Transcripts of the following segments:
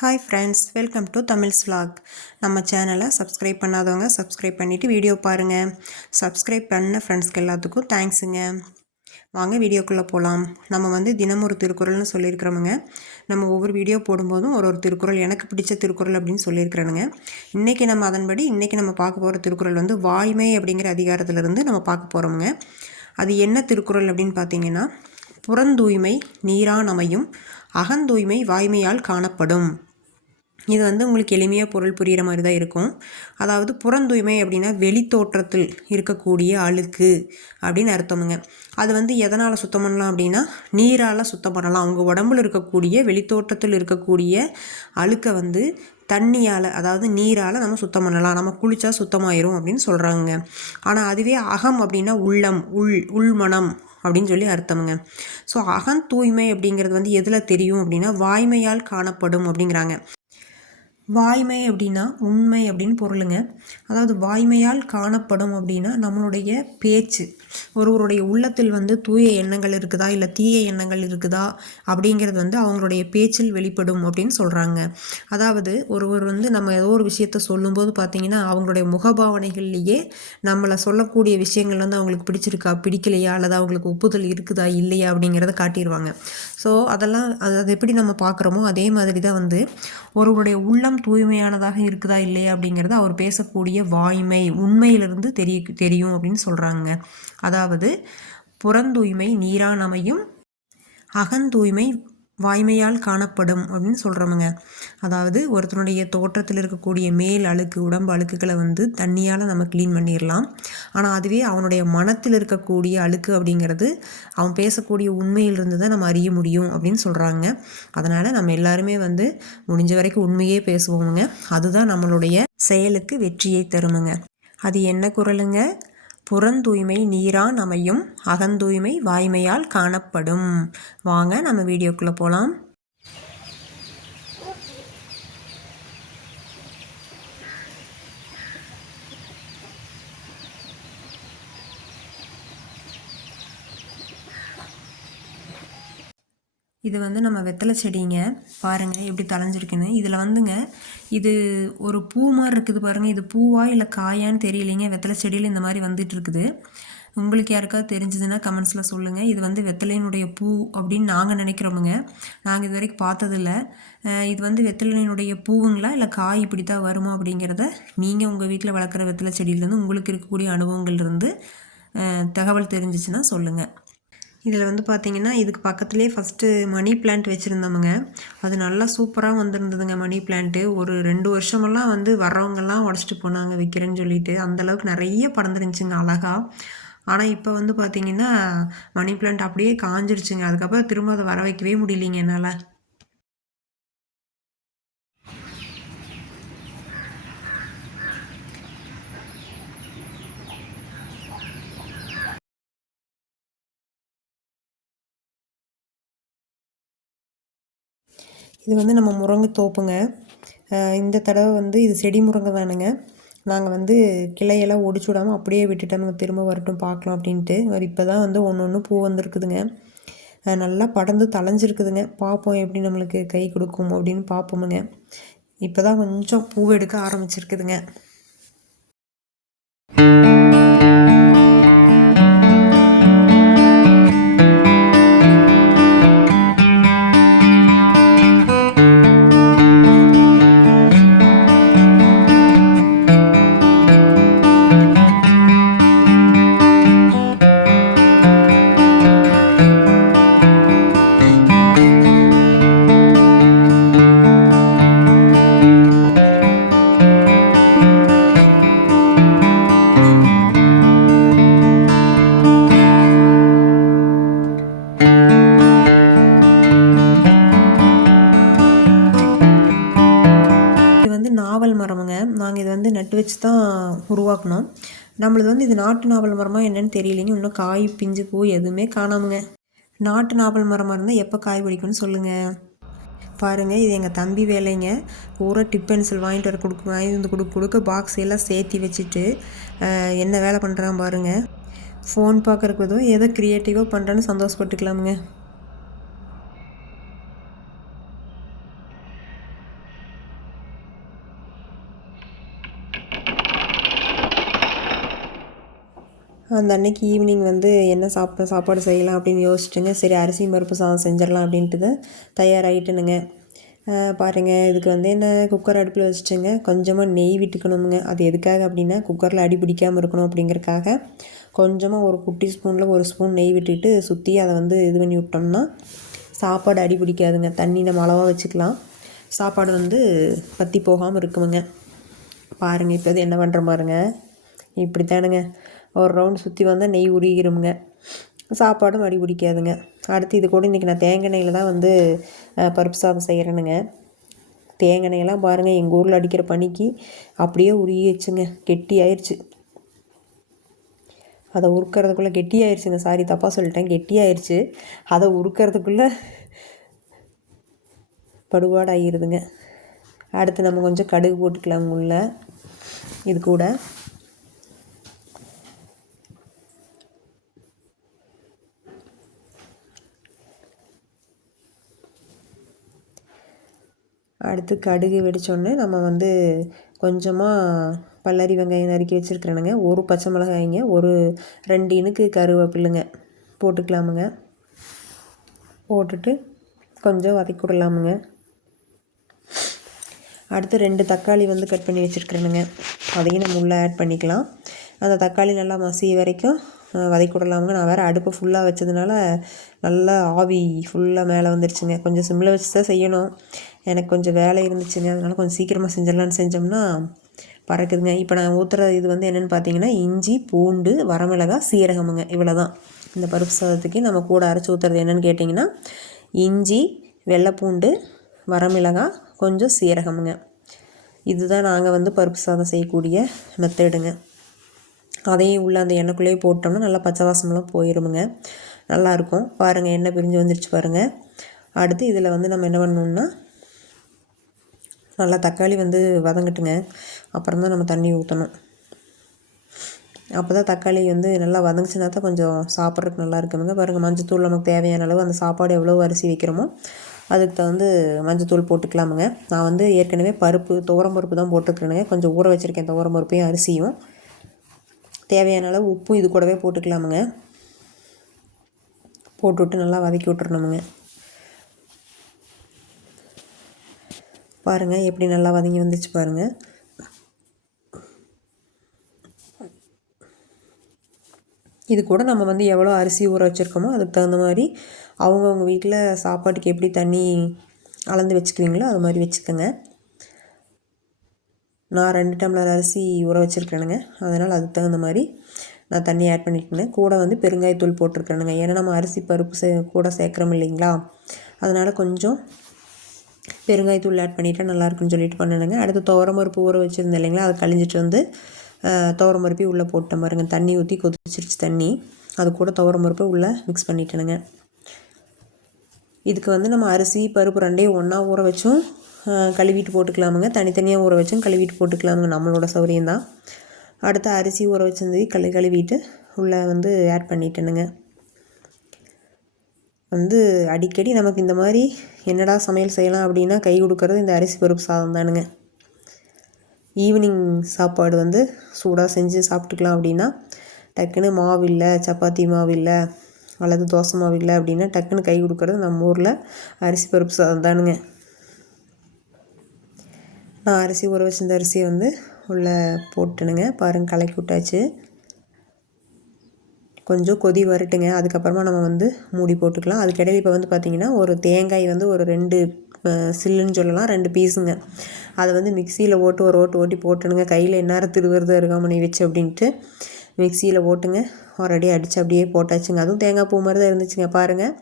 Hi friends, welcome to Tamils vlog. நம்ம சேனலை subscribe பண்ணாதவங்க சப்ஸ்கிரைப் பண்ணிவிட்டு வீடியோ பாருங்கள். சப்ஸ்கிரைப் பண்ண ஃப்ரெண்ட்ஸ்க்கு எல்லாத்துக்கும் தேங்க்ஸுங்க. வாங்க வீடியோக்குள்ளே போகலாம். நம்ம தினம் ஒரு திருக்குறள்னு சொல்லியிருக்கிறோமுங்க. நம்ம ஒவ்வொரு வீடியோ போடும்போதும் ஒரு திருக்குறள் எனக்கு பிடிச்ச திருக்குறள் அப்படின்னு சொல்லியிருக்கிறேனுங்க. இன்றைக்கி நம்ம பார்க்க போகிற திருக்குறள் வாய்மை அப்படிங்கிற அதிகாரத்திலிருந்து நம்ம பார்க்க போகிறோமுங்க. அது என்ன திருக்குறள் அப்படின்னு பார்த்தீங்கன்னா, புறந்தூய்மை நீரான் அமையும், அகந்தூய்மை வாய்மையால் காணப்படும். இது உங்களுக்கு எளிமையாக பொருள் புரிகிற மாதிரி தான் இருக்கும். அதாவது புறந்தூய்மை அப்படின்னா வெளித்தோற்றத்தில் இருக்கக்கூடிய அழுக்கு அப்படின்னு அர்த்தமுங்க. அது எதனால் சுத்தம் பண்ணலாம் அப்படின்னா, நீரால் சுத்தம் பண்ணலாம். அவங்க உடம்புல இருக்கக்கூடிய வெளித்தோற்றத்தில் இருக்கக்கூடிய அழுக்கை தண்ணியால், அதாவது நீரால் நம்ம சுத்தம் பண்ணலாம். நம்ம குளித்தா சுத்தமாயிரும் அப்படின்னு சொல்கிறாங்க. ஆனால் அதுவே அகம் அப்படின்னா உள்ளம், உள்மனம் அப்படின்னு சொல்லி அர்த்தமுங்க. ஸோ அகம் தூய்மை அப்படிங்கிறது எதில் தெரியும் அப்படின்னா, வாய்மையால் காணப்படும் அப்படிங்கிறாங்க. வாய்மை அப்படின்னா உண்மை அப்படின்னு பொருளுங்க. அதாவது வாய்மையால் காணப்படும் அப்படின்னா நம்மளுடைய பேச்சு, ஒருவருடைய உள்ளத்தில் தூய எண்ணங்கள் இருக்குதா இல்லை தீய எண்ணங்கள் இருக்குதா அப்படிங்கிறது அவங்களுடைய பேச்சில் வெளிப்படும் அப்படின்னு சொல்கிறாங்க. அதாவது ஒருவர் நம்ம ஏதோ ஒரு விஷயத்த சொல்லும்போது பார்த்திங்கன்னா, அவங்களுடைய முகபாவனைகள்லேயே நம்மளை சொல்லக்கூடிய விஷயங்கள் அவங்களுக்கு பிடிச்சிருக்கா பிடிக்கலையா அல்லது அவங்களுக்கு ஒப்புதல் இருக்குதா இல்லையா அப்படிங்கிறத காட்டிடுவாங்க. ஸோ அது எப்படி நம்ம பார்க்குறோமோ அதே மாதிரி தான் ஒருவருடைய உள்ளம் தூய்மையானதாக இருக்குதா இல்லையா அப்படிங்கிறது அவர் பேசக்கூடிய வாய்மை உண்மையிலிருந்து தெரியும் அப்படின்னு சொல்கிறாங்க. அதாவது புறந்தூய்மை நீரான் அமையும், அகந்தூய்மை வாய்மையால் காணப்படும் அப்படின்னு சொல்கிறோமுங்க. அதாவது ஒருத்தனுடைய தோற்றத்தில் இருக்கக்கூடிய மேல் அழுக்கு, உடம்பு அழுக்குகளை தண்ணியால் நம்ம க்ளீன் பண்ணிடலாம். ஆனால் அதுவே அவனுடைய மனத்தில் இருக்கக்கூடிய அழுக்கு அப்படிங்கிறது அவன் பேசக்கூடிய உண்மையிலிருந்து தான் நம்ம அறிய முடியும் அப்படின்னு சொல்கிறாங்க. அதனால் நம்ம எல்லாருமே முடிஞ்ச வரைக்கும் உண்மையே பேசுவோமுங்க. அதுதான் நம்மளுடைய செயலுக்கு வெற்றியை தருமுங்க. அது என்ன குறளுங்க? புறந்தூய்மை நீரான் அமையும், அகந்தூய்மை வாய்மையால் காணப்படும். வாங்க நம்ம வீடியோக்குள்ளே போகலாம். இது நம்ம வெத்தலை செடிங்க. பாருங்கள் எப்படி தலைஞ்சிருக்குன்னு. இதில் இது ஒரு பூ மாதிரி இருக்குது பாருங்கள். இது பூவா இல்லை காயான்னு தெரியலைங்க. வெத்தலை செடியில் இந்த மாதிரி இருக்குது. உங்களுக்கு யாருக்காவது தெரிஞ்சதுன்னா கமெண்ட்ஸில் சொல்லுங்கள். இது வெத்தலையினுடைய பூ அப்படின்னு நாங்கள் நினைக்கிறோமுங்க. நாங்கள் இது வரைக்கும் பார்த்ததில்ல. இது வெத்தலையினுடைய பூவுங்களா இல்லை காய் இப்படி தான் வருமா அப்படிங்கிறத நீங்கள் உங்கள் வீட்டில் வளர்க்குற வெத்தலை செடியிலேருந்து உங்களுக்கு இருக்கக்கூடிய அனுபவங்கள்லேருந்து தகவல் தெரிஞ்சிச்சுன்னா சொல்லுங்கள். இதில் பார்த்திங்கன்னா, இதுக்கு பக்கத்துலேயே ஃபஸ்ட்டு மணி பிளான்ட் வச்சுருந்தோமுங்க. அது நல்லா சூப்பராக வந்திருந்ததுங்க. மணி பிளான்ட்டு ஒரு 2 வருஷமெல்லாம் வர்றவங்கெல்லாம் உடச்சிட்டு போனாங்க விற்கிறேன்னு சொல்லிட்டு. அந்தளவுக்கு நிறைய படர்ந்துருந்துச்சுங்க அழகாக. ஆனால் இப்போ பார்த்திங்கன்னா மணி பிளான்ட் அப்படியே காஞ்சிருச்சுங்க. அதுக்கப்புறம் திரும்ப அதை வர வைக்கவே முடியலைங்க என்னால். இது நம்ம முருங்கை தோப்புங்க. இந்த தடவை இது செடி முருங்கை தானுங்க. நாங்கள் கிளையெல்லாம் ஒடிச்சு விடாமல் அப்படியே விட்டுட்டோமுங்க. திரும்ப வரட்டும் பார்க்கலாம் அப்படின்ட்டு. இப்போ தான் ஒன்று ஒன்று பூ வந்திருக்குதுங்க. நல்லா படர்ந்து தலைஞ்சிருக்குதுங்க. பார்ப்போம் எப்படி நம்மளுக்கு கை கொடுக்கும் அப்படின்னு பார்ப்போமுங்க. இப்போ தான் கொஞ்சம் பூ எடுக்க ஆரம்பிச்சிருக்குதுங்க. நாவல் மரமுங்க. நாங்கள் இது நட்டு வச்சு தான் உருவாக்கணும். நம்மளது இது நாட்டு நாவல் மரமாக என்னென்னு தெரியலைங்க. இன்னும் காய் பிஞ்சு பூ எதுவுமே காணாமுங்க. நாட்டு நாவல் மரமாக இருந்தால் எப்போ காய் பிடிக்கும்னு சொல்லுங்கள். பாருங்கள், இது எங்கள் தம்பி வேலைங்க. பூரா டிப் பென்சில் வாங்கிட்டு கொடுக்க பாக்ஸ் எல்லாம் சேர்த்தி வச்சுட்டு என்ன வேலை பண்ணுறான் பாருங்கள். ஃபோன் பார்க்குறக்கு ஏதோ க்ரியேட்டிவாக பண்ணுறேன்னு சந்தோஷப்பட்டுக்கலாமுங்க. அந்த அன்னைக்கு ஈவினிங் வந்து என்ன சாப்பாடு செய்யலாம் அப்படின்னு யோசிச்சுட்டுங்க. சரி அரிசி பருப்பு சாதம் செஞ்சிடலாம் அப்படின்ட்டு தான் தயாராகிட்டுனுங்க. பாருங்கள், இதுக்கு வந்து என்ன குக்கர் அடுப்பில் வச்சுட்டுங்க. கொஞ்சமாக நெய் விட்டுக்கணுமுங்க. அது எதுக்காக அப்படின்னா குக்கரில் அடி பிடிக்காமல் இருக்கணும் அப்படிங்கிறக்காக கொஞ்சமாக ஒரு குட்டி ஸ்பூனில் ஒரு ஸ்பூன் நெய் விட்டுட்டு சுற்றி அதை வந்து இது பண்ணி விட்டோம்னா சாப்பாடு அடி பிடிக்காதுங்க. தண்ணி நம்ம அளவாக வச்சுக்கலாம். சாப்பாடு வந்து பற்றி போகாமல் இருக்குமுங்க. பாருங்கள், இப்போ இது என்ன பண்ணுற பாருங்கள். இப்படி தானுங்க ஒரு ரவுண்டு சுற்றி வந்தால் நெய் உருகிருமுங்க. சாப்பாடும் அடி பிடிக்காதுங்க. அடுத்து இது கூட இன்றைக்கி நான் தேங்காய் எண்ணெயில் தான் வந்து பருப்பு சாதம் செய்கிறேனுங்க. தேங்காய் எண்ணெயெல்லாம் பாருங்கள், எங்கள் ஊரில் அடிக்கிற பனிக்கு அப்படியே உருகிடுச்சுங்க. கெட்டி ஆயிடுச்சு. அதை உருக்கிறதுக்குள்ளே கெட்டி ஆயிடுச்சுங்க. சாரி, தப்பாக சொல்லிட்டேன். கெட்டி ஆயிடுச்சு. அதை உருக்கிறதுக்குள்ளே படுபாடு ஆகிடுதுங்க. அடுத்து நம்ம கொஞ்சம் கடுகு போட்டுக்கலாம் உள்ள. இது கூட அடுத்து கடுகு வெடித்தோடனே நம்ம வந்து கொஞ்சமாக பல்லரி வெங்காயம் நறுக்கி வச்சுருக்கிறேனுங்க. ஒரு பச்சை மிளகாய்ங்க, ஒரு 2 இனுக்கு கருவேப்பில்லைங்க போட்டுக்கலாமுங்க. போட்டுட்டு கொஞ்சம் வதக்கி விடலாமுங்க. அடுத்து 2 தக்காளி வந்து கட் பண்ணி வச்சுருக்கிறேனுங்க. அதையும் நம்ம உள்ளே ஆட் பண்ணிக்கலாம். அந்த தக்காளி நல்லா மசிய வரைக்கும் வதக்கி விடலாமுங்க. நான் வேறு அடுப்பு ஃபுல்லாக வச்சதுனால நல்லா ஆவி ஃபுல்லாக மேலே வந்துருச்சுங்க. கொஞ்சம் சிம்மில் வச்சு தான் செய்யணும். எனக்கு கொஞ்சம் வேலை இருந்துச்சுங்க. அதனால் கொஞ்சம் சீக்கிரமாக செஞ்சிடலான்னு செஞ்சோம்னா பறக்குதுங்க. இப்போ நான் ஊற்றுற இது வந்து என்னென்னு பார்த்தீங்கன்னா இஞ்சி, பூண்டு, வரமிளகாய், சீரகமுங்க. இவ்வளோ தான் இந்த பருப்பு சாதத்துக்கு நம்ம கூட அரைச்சி ஊற்றுறது. என்னென்னு கேட்டிங்கன்னா இஞ்சி, வெள்ளைப்பூண்டு, வரமிளகாய், கொஞ்சம் சீரகமுங்க. இதுதான் நாங்கள் வந்து பருப்பு சாதம் செய்யக்கூடிய மெத்தடுங்க. அதையும் உள்ள அந்த எண்ணெய்க்குள்ளேயே போட்டோம்னா நல்லா பச்சை வாசமெல்லாம் போயிடுமுங்க. நல்லாயிருக்கும். பாருங்கள், எண்ணெய் பிரிஞ்சு வந்துருச்சு பாருங்கள். அடுத்து இதில் வந்து நம்ம என்ன பண்ணணும்னா நல்லா தக்காளி வந்து வதங்கட்டுங்க. அப்புறம் தான் நம்ம தண்ணி ஊற்றணும். அப்போ தான் தக்காளி வந்து நல்லா வதங்கிச்சுனா தான் கொஞ்சம் சாப்பிட்றதுக்கு நல்லா இருக்குதுங்க. பாருங்கள், மஞ்சத்தூள் நமக்கு தேவையான அளவு அந்த சாப்பாடு எவ்வளோ அரிசி வைக்கிறோமோ அதுக்கு தகுந்து மஞ்சத்தூள் போட்டுக்கலாமுங்க. நான் வந்து ஏற்கனவே துவரம் பருப்பு தான் போட்டுக்கிறேனுங்க. கொஞ்சம் ஊற வச்சுருக்கேன் துவரம் பருப்பையும் அரிசியும். தேவையான அளவு உப்பும் இது கூடவே போட்டுக்கலாமுங்க. போட்டுவிட்டு நல்லா வதக்கி விட்டுறணுமுங்க. பாருங்கள், எப்படி நல்லா வதங்கி வந்துச்சு பாருங்கள். இது கூட நம்ம வந்து எவ்வளோ அரிசி ஊற வச்சுருக்கோமோ அதுக்கு தகுந்த மாதிரி அவங்கவுங்க வீட்டில் சாப்பாட்டுக்கு எப்படி தண்ணி அளந்து வச்சுக்குவீங்களோ அது மாதிரி வச்சுக்கோங்க. நான் 2 டம்ளர் அரிசி ஊற வச்சுருக்கேனுங்க. அதனால் அதுக்கு தகுந்த மாதிரி நான் தண்ணி ஆட் பண்ணிட்டேன். கூட வந்து பெருங்காயத்தூள் போட்டிருக்கேனுங்க. ஏன்னா நம்ம அரிசி பருப்பு கூட சேர்க்குறோம் இல்லைங்களா, அதனால் கொஞ்சம் பெருங்காயத்தூள் ஆட் பண்ணிவிட்டா நல்லாயிருக்குன்னு சொல்லிட்டு பண்ணணுங்க. அடுத்து துவரம் பருப்பு ஊற வச்சுருந்தேன் இல்லைங்களா, அதை கழிஞ்சிட்டு வந்து துவரம் பருப்பி உள்ளே போட்டேன் பாருங்க. தண்ணி ஊற்றி கொதிச்சிருச்சு தண்ணி. அது கூட துவரம் பருப்பை உள்ளே மிக்ஸ் பண்ணிட்டேனுங்க. இதுக்கு வந்து நம்ம அரிசி பருப்பு ரெண்டையும் ஒன்றா ஊற வச்சும் கழுவிட்டு போட்டுக்கலாமுங்க. தனித்தனியாக ஊற வச்சும் கழுவிட்டு போட்டுக்கலாமுங்க, நம்மளோட சௌகரியம்தான். அடுத்து அரிசி ஊற வச்சிருந்தது கழுவிட்டு உள்ளே வந்து ஆட் பண்ணிட்டேனுங்க. வந்து அடிக்கடி நமக்கு இந்த மாதிரி என்னடா சமையல் செய்யலாம் அப்படின்னா கை கொடுக்கறது இந்த அரிசி பருப்பு சாதம் தானுங்க. ஈவினிங் சாப்பாடு வந்து சூடாக செஞ்சு சாப்பிட்டுக்கலாம் அப்படின்னா டக்குன்னு மாவு இல்லை, சப்பாத்தி மாவு இல்லை அல்லது தோசை மாவு இல்லை அப்படின்னா டக்குன்னு கை கொடுக்கறது நம்ம ஊரில் அரிசி பருப்பு சாதம் தானுங்க. நான் அரிசி ஊற வச்சிருந்த அரிசியை வந்து உள்ளே போட்டுனுங்க. பாருங்கள், கலக்கி விட்டாச்சு. கொஞ்சம் கொதி வரட்டுங்க. அதுக்கப்புறமா நம்ம வந்து மூடி போட்டுக்கலாம். அதுக்கிடையில் இப்போ வந்து பார்த்திங்கன்னா ஒரு தேங்காய் வந்து ஒரு 2 சில்லுன்னு சொல்லலாம், 2 பீஸுங்க. அதை வந்து மிக்சியில் ஒரு ஓட்டி போட்டுனுங்க. கையில் எந்நேரம் திருவுறது அருகாமணி வச்சு அப்படின்ட்டு மிக்சியில் போட்டுங்க ஒரு அடி அடித்து அப்படியே போட்டாச்சுங்க. அதுவும் தேங்காய் பூ மாதிரி தான் இருந்துச்சுங்க. பாருங்கள்,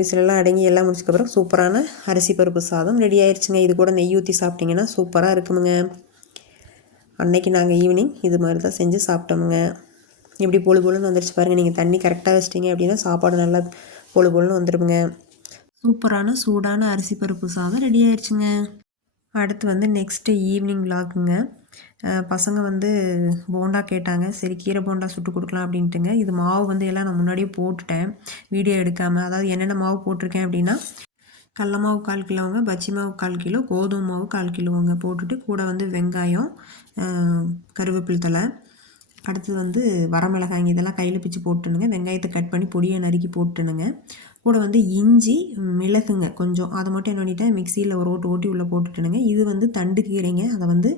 விசிலெல்லாம் அடங்கி எல்லாம் முடிச்சதுக்கப்புறம் சூப்பரான அரிசி பருப்பு சாதம் ரெடி ஆயிடுச்சுங்க. இது கூட நெய் ஊற்றி சாப்பிட்டிங்கன்னா சூப்பராக இருக்குமுங்க. அன்னைக்கு நாங்கள் ஈவினிங் இது மாதிரி தான் செஞ்சு சாப்பிட்டோமுங்க. இப்படி பொழுன்னு வந்துருச்சு பாருங்கள். நீங்கள் தண்ணி கரெக்டாக வச்சிட்டிங்க அப்படின்னா சாப்பாடு நல்லா பொழுன்னு வந்துடுங்க. சூப்பரான சூடான அரிசி பருப்பு சாதம் ரெடி ஆயிடுச்சுங்க. அடுத்து வந்து நெக்ஸ்ட்டு ஈவினிங் விலாக்குங்க. பசங்க வந்து போண்டா கேட்டாங்க. சரி, கீரை போண்டா சுட்டு கொடுக்கலாம் அப்படின்ட்டுங்க. இது மாவு வந்து எல்லாம் நான் முன்னாடியே போட்டுட்டேன் வீடியோ எடுக்காமல். அதாவது என்னென்ன மாவு போட்டிருக்கேன் அப்படின்னா கடல மாவு 1/4 கிலோங்க, பஜ்ஜி மாவு 1/4 கிலோ, கோதுமை மாவு 1/4 கிலோங்க போட்டுட்டு கூட வந்து வெங்காயம், கருவேப்பிலை தழை, அடுத்தது வந்து வரமிளகாய்ங்க இதெல்லாம் கையில் பிச்சு போட்டுனுங்க. வெங்காயத்தை கட் பண்ணி பொடியை நறுக்கி போட்டுனுங்க. கூட வந்து இஞ்சி மிளகுங்க கொஞ்சம் அதை மட்டும் என்ன பண்ணிட்டேன் மிக்சியில் ஒரு ஓட்டு ஓட்டி உள்ளே போட்டுட்டேனுங்க. இது வந்து தண்டு கீரைங்க, அதை வந்து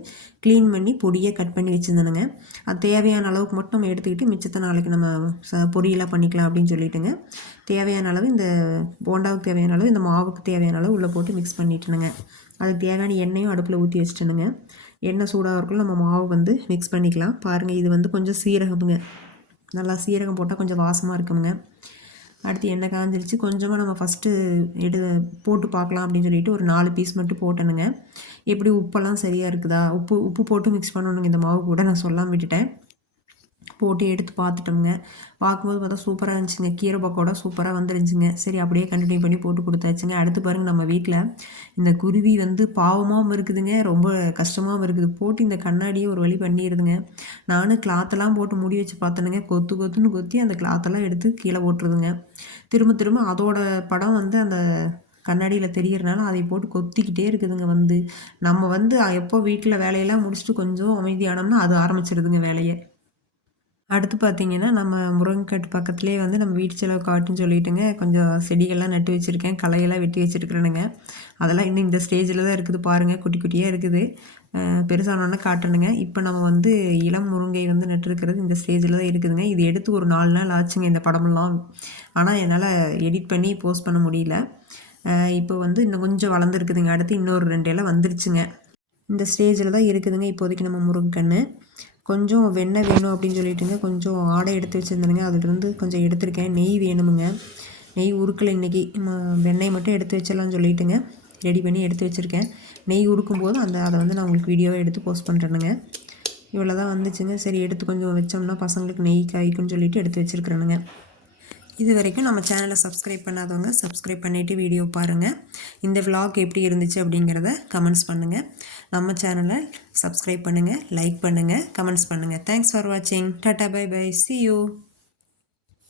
க்ளீன் பண்ணி பொடியை கட் பண்ணி வச்சுருந்தேனுங்க. அது தேவையான அளவுக்கு மட்டும் நம்ம எடுத்துக்கிட்டு மிச்சத்தை நாளைக்கு நம்ம பொரியலாக பண்ணிக்கலாம் அப்படின்னு சொல்லிட்டுங்க. தேவையான அளவு இந்த போண்டாவுக்கு தேவையான அளவு இந்த மாவுக்கு தேவையான அளவு உள்ளே போட்டு மிக்ஸ் பண்ணிட்டேனுங்க. அதுக்கு தேவையான எண்ணெயும் அடுப்பில் ஊற்றி வச்சுட்டேனுங்க. எண்ணெய் சூடாக இருக்குள்ள நம்ம மாவு வந்து மிக்ஸ் பண்ணிக்கலாம். பாருங்கள், இது வந்து கொஞ்சம் சீரகமுங்க, நல்லா சீரகம் போட்டால் கொஞ்சம் வாசமாக இருக்குங்க. அடுத்து எண்ணெய் காஞ்சிருச்சு. கொஞ்சமாக நம்ம ஃபஸ்ட்டு போட்டு பார்க்கலாம் அப்படின்னு சொல்லிட்டு ஒரு 4 பீஸ் மட்டும் போட்டேனுங்க. எப்படி உப்பெல்லாம் சரியாக இருக்குதா, உப்பு போட்டு மிக்ஸ் பண்ணணுங்க இந்த மாவு கூட, நான் சொல்லாமல் விட்டுட்டேன். போட்டு எடுத்து பார்த்துட்டோங்க. பார்க்கும்போது பார்த்தா சூப்பராக இருந்துச்சுங்க. கீரை பக்கோடா சூப்பராக வந்துருந்துச்சுங்க. சரி அப்படியே கண்டினியூ பண்ணி போட்டு கொடுத்தாச்சுங்க. அடுத்து பாருங்கள், நம்ம வீட்டில் இந்த குருவி வந்து பாவமாகவும் இருக்குதுங்க, ரொம்ப கஷ்டமாகவும் இருக்குது. போட்டு இந்த கண்ணாடியை ஒரு வழி பண்ணிடுதுங்க. நானும் கிளாத்தெல்லாம் போட்டு மூடி வச்சு பார்த்தேனுங்க. கொத்துன்னு கொத்தி அந்த கிளாத்தெல்லாம் எடுத்து கீழே போட்டுருதுங்க. திரும்ப அதோட படம் வந்து அந்த கண்ணாடியில் தெரியறனால அதை போட்டு கொத்திக்கிட்டே இருக்குதுங்க. வந்து நம்ம வந்து எப்போ வீட்டில் வேலையெல்லாம் முடிச்சுட்டு கொஞ்சம் அமைதியானோம்னா அது ஆரம்பிச்சிருதுங்க வேலையை. அடுத்து பார்த்திங்கன்னா, நம்ம முருங்கைக்கட்டு பக்கத்துலேயே வந்து நம்ம வீட்டு செலவு காட்டுன்னு சொல்லிட்டுங்க கொஞ்சம் செடிகள்லாம் நட்டு வச்சுருக்கேன். களையெல்லாம் வெட்டி வச்சுருக்கிறேனுங்க. அதெல்லாம் இன்னும் இந்த ஸ்டேஜில் தான் இருக்குது பாருங்கள், குட்டி குட்டியாக இருக்குது. பெருசானோன்னே காட்டணுங்க. இப்போ நம்ம வந்து இளம் முருங்கை வந்து நட்டுருக்கிறது இந்த ஸ்டேஜில் தான் இருக்குதுங்க. இது எடுத்து ஒரு 4 நாள் ஆச்சுங்க இந்த படமெல்லாம். ஆனால் என்னால் எடிட் பண்ணி போஸ்ட் பண்ண முடியல. இப்போ வந்து இன்னும் கொஞ்சம் வளர்ந்துருக்குதுங்க. அடுத்து இன்னொரு 2 இலை வந்துருச்சுங்க. இந்த ஸ்டேஜில் தான் இருக்குதுங்க இப்போதைக்கு நம்ம முருங்கைக்கன்று. கொஞ்சம் வெண்ணெய் வேணும் அப்படின்னு சொல்லிட்டுங்க கொஞ்சம் ஆடை எடுத்து வச்சுருந்தேனுங்க. அதுலேருந்து கொஞ்சம் எடுத்திருக்கேன். நெய் வேணுமுங்க. நெய் உருக்கலை இன்றைக்கி. வெண்ணெய் மட்டும் எடுத்து வச்சிடலாம்னு சொல்லிட்டுங்க ரெடி பண்ணி எடுத்து வச்சுருக்கேன். நெய் உருக்கும்போது அதை வந்து நான் உங்களுக்கு வீடியோவை எடுத்து போஸ்ட் பண்ணுறேனுங்க. இவ்வளோ தான் வந்துச்சுங்க. சரி எடுத்து கொஞ்சம் வச்சோம்னா பசங்களுக்கு நெய் காய்க்குன்னு சொல்லிட்டு எடுத்து வச்சுருக்குறேனுங்க. இது வரைக்கும் நம்ம சேனலை சப்ஸ்கிரைப் பண்ணாதவங்க சப்ஸ்கிரைப் பண்ணிவிட்டு வீடியோ பாருங்கள். இந்த விலாக் எப்படி இருந்துச்சு அப்படிங்கிறத கமெண்ட்ஸ் பண்ணுங்கள். நம்ம சேனலை சப்ஸ்கிரைப் பண்ணுங்கள், லைக் பண்ணுங்கள், கமெண்ட்ஸ் பண்ணுங்கள். தேங்க்ஸ் ஃபார் வாட்சிங். டாட்டா, பை பை, see you.